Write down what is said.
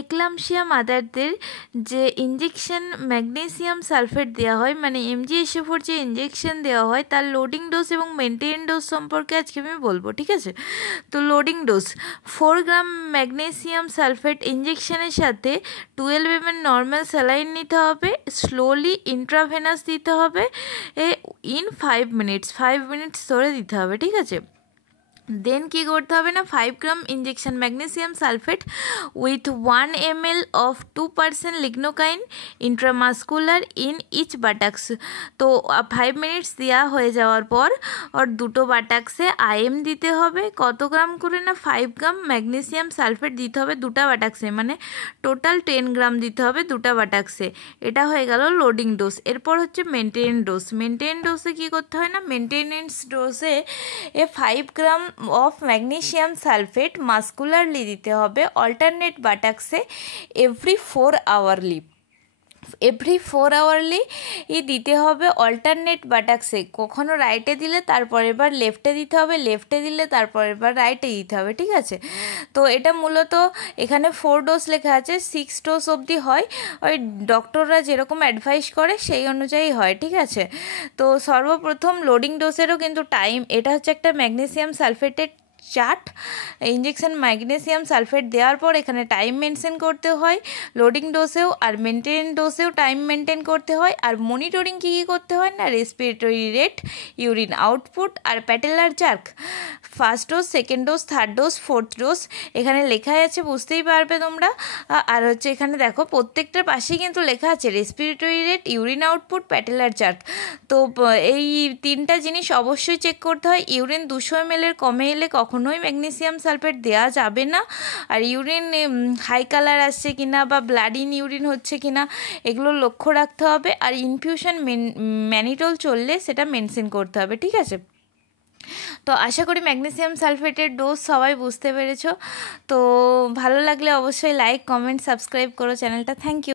एक्लाम्सिया मादारদের যে injection magnesium sulphate দেওয়া হয় মানে MgSO4 যে ইনজেকশন দেওয়া হয় তার লোডিং ডোজ এবং মেনটেন ডোজ সম্পর্কে আজকে আমি বলবো, ঠিক আছে। তো লোডিং ডোজ 4 গ্রাম ম্যাগনেসিয়াম সালফেট ইনজেকশনের সাথে 12 mm নর্মাল স্যালাইন নিতে হবে, স্লোলি ইন্ট্রাভেনাস দিতে হবে ইন 5 মিনিটস ধরে দিতে হবে, ঠিক আছে। দেন কী করতে হবে না 5 gram injection magnesium sulphate with 1 ml of 2% lignocaine intramuscular in each buttocks. তো 5 মিনিটস দেওয়া হয়ে যাওয়ার পর আর দুটো বাটাক্সে IM দিতে হবে কত গ্রাম করে না 5 গ্রাম ম্যাগনেসিয়াম সালফেট দিতে হবে দুটা বাটাক্সে, মানে টোটাল 10 গ্রাম দিতে হবে দুটা বাটাক্সে। এটা হয়ে গেল লোডিং ডোজ। এরপর হচ্ছে মেনটেন ডোজ। মেনটেন ডোজে কী করতে হয় না মেনটেনেন্স ডোজে 5 gram of magnesium sulphate muscularly দিতে হবে অল্টারনেট বাটাক্সে এভরি 4 আওয়ারলি দিতে হবে অল্টারনেট বাটাক্সে। কখনো রাইটে দিলে তারপর এবার লেফটে দিতে হবে, লেফটে দিলে তারপর এবার রাইটে দিতে হবে, ঠিক আছে। তো এটা মূলত এখানে 4 ডোজ লেখা আছে, 6 ডোজ অবধি হয়, ওই ডক্টররা যেরকম অ্যাডভাইস করে সেই অনুযায়ী হয়, ঠিক আছে। তো সর্বপ্রথম লোডিং ডোজেরও কিন্তু টাইম, এটা হচ্ছে একটা ম্যাগনেসিয়াম সালফেটের চার্ট। ইঞ্জেকশন ম্যাগনেসিয়াম সালফেট দেওয়ার পর এখানে টাইম মেনশন করতে হয় লোডিং ডোজেও, আর মেনটেন ডোজেও টাইম মেনটেন করতে হয়। আর মনিটরিং কী কী করতে হয় না রেসপিরেটরি রেট, ইউরিন আউটপুট আর patellar jerk, first dose, second dose, third dose, fourth dose এখানে লেখাই আছে, বুঝতেই পারবে তোমরা। আর হচ্ছে এখানে দেখো প্রত্যেকটার পাশেই কিন্তু লেখা আছে respiratory rate, urine output, patellar jerk. তো এই তিনটা জিনিস অবশ্যই চেক করতে হয়। ইউরিন 200 ml এর কমে এলে কখনোই ম্যাগনেসিয়াম সালফেট দেওয়া যাবে না। আর ইউরিন হাই কালার আসছে কিনা বা ব্লাড ইন ইউরিন হচ্ছে কিনা এগুলো লক্ষ্য রাখতে হবে। আর ইনফিউশন ম্যানিটল চললে সেটা মেনশন করতে হবে, ঠিক আছে। তো আশা করি ম্যাগনেসিয়াম সালফেটের ডোজ সবাই বুঝতে পেরেছো। তো ভালো লাগলে অবশ্যই লাইক, কমেন্ট, সাবস্ক্রাইব করো চ্যানেলটা। Thank you.